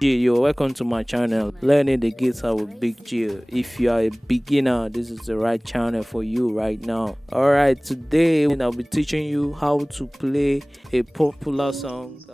You're welcome to my channel, Learning the Guitar with Big G. If you are a beginner, this is the right channel for you right now. Alright, today I'll be teaching you how to play a popular song.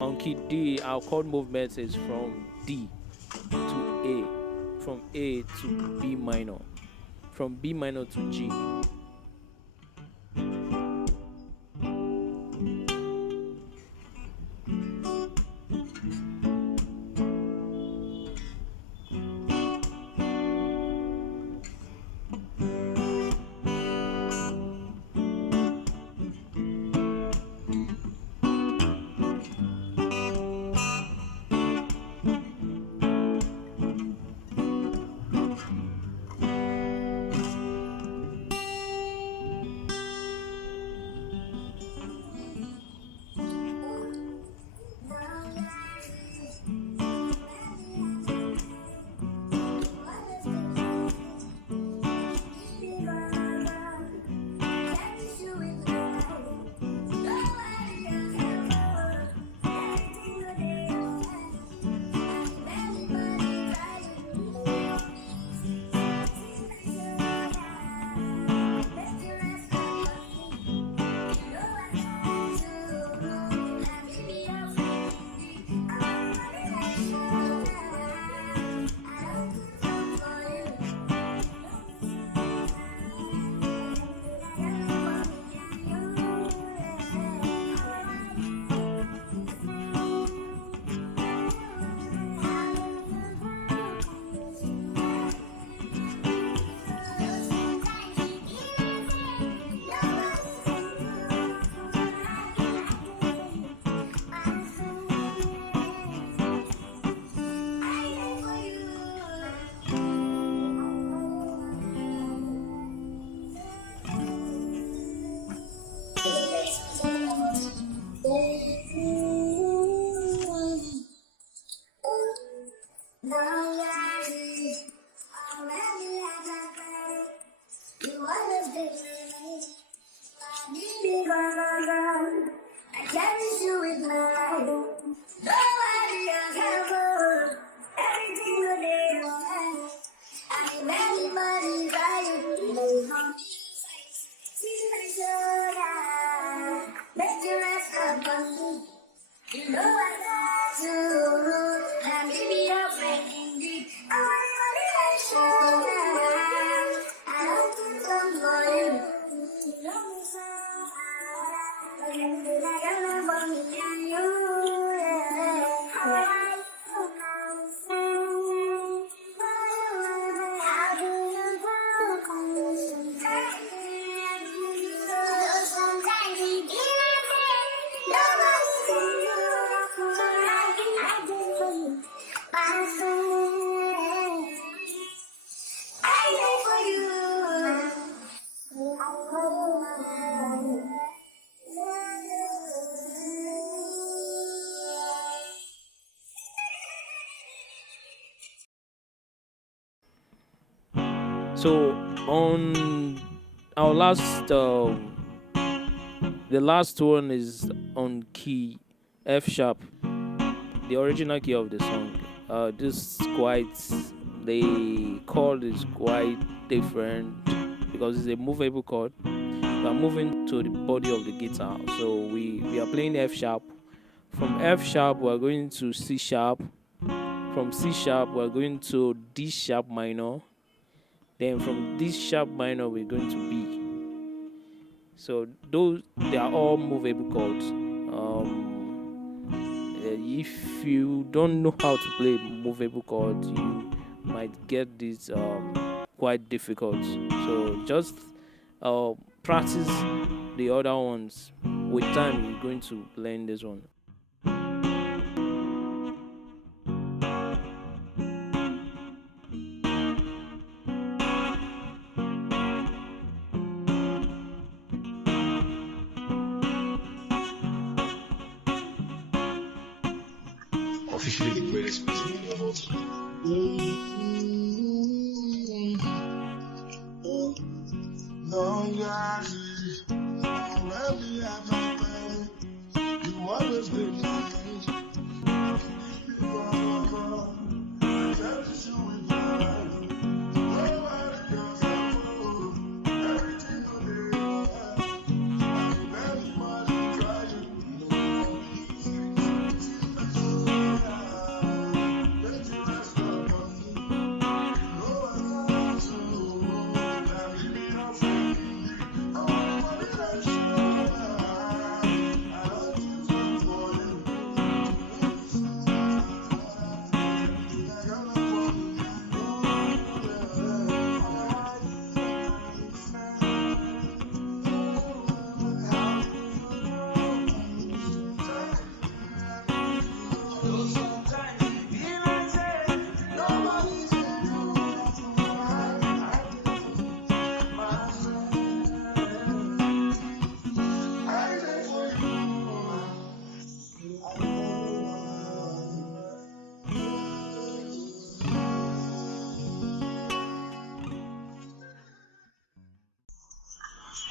On key D, our chord movement is from D to A, from A to B minor, from B minor to G. So on our the last one is on key F sharp, the original key of the song. This quite the chord is quite different because it's a movable chord. We are moving to the body of the guitar, so we are playing F sharp. From F sharp, we are going to C sharp. From C sharp, we are going to D sharp minor. Then from this sharp minor, we're going to B. So those they are all movable chords. If you don't know how to play movable chords, you might get this quite difficult. So just practice the other ones. With time, you're going to learn this one. Officially the greatest music of all time. You always been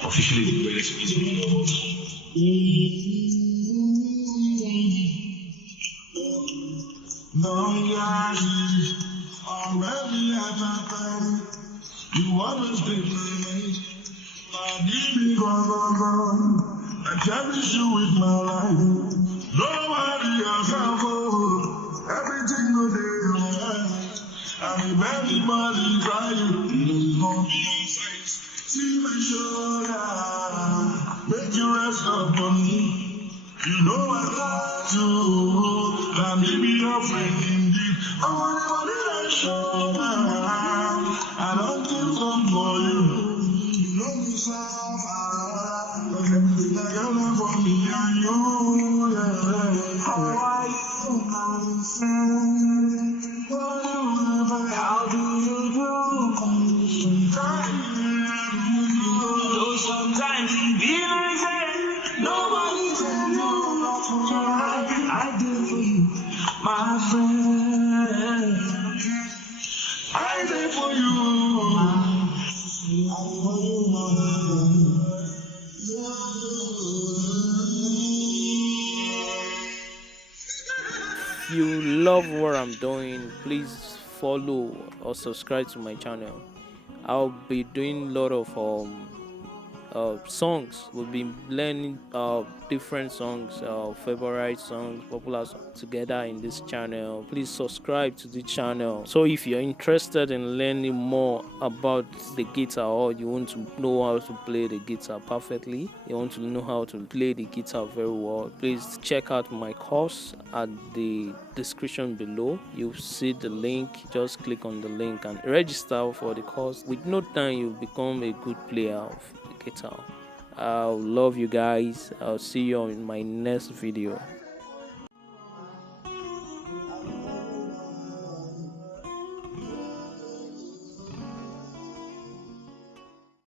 officially the greatest music of all time. No, yeah, already at my time. You always been my mate. I need me, go. I cherish you with my life. Nobody else I go. Everything go there. I'm a everybody crying. You gon' be on sight. See my shoulder. Make you rest upon me. You know I got you. Now maybe your friend indeed. I want to show. I don't think I'm for you. You know me so far. But everything I got for me and you. Yeah. How are you, my friend? How do you do? Though sometimes it be like that. Nobody tell you not to try. I did for you, my friend. I did for you. If you love what I'm doing, please follow or subscribe to my channel. I'll be doing a lot of songs. We'll be learning different songs, favorite songs, popular songs together in this channel. Please subscribe to the channel. So if you're interested in learning more about the guitar, or you want to know how to play the guitar perfectly, you want to know how to play the guitar very well, please check out my course at the description below. You'll see the link. Just click on the link and register for the course. With no time, you'll become a good player of guitar. I love you guys. I'll see you in my next video.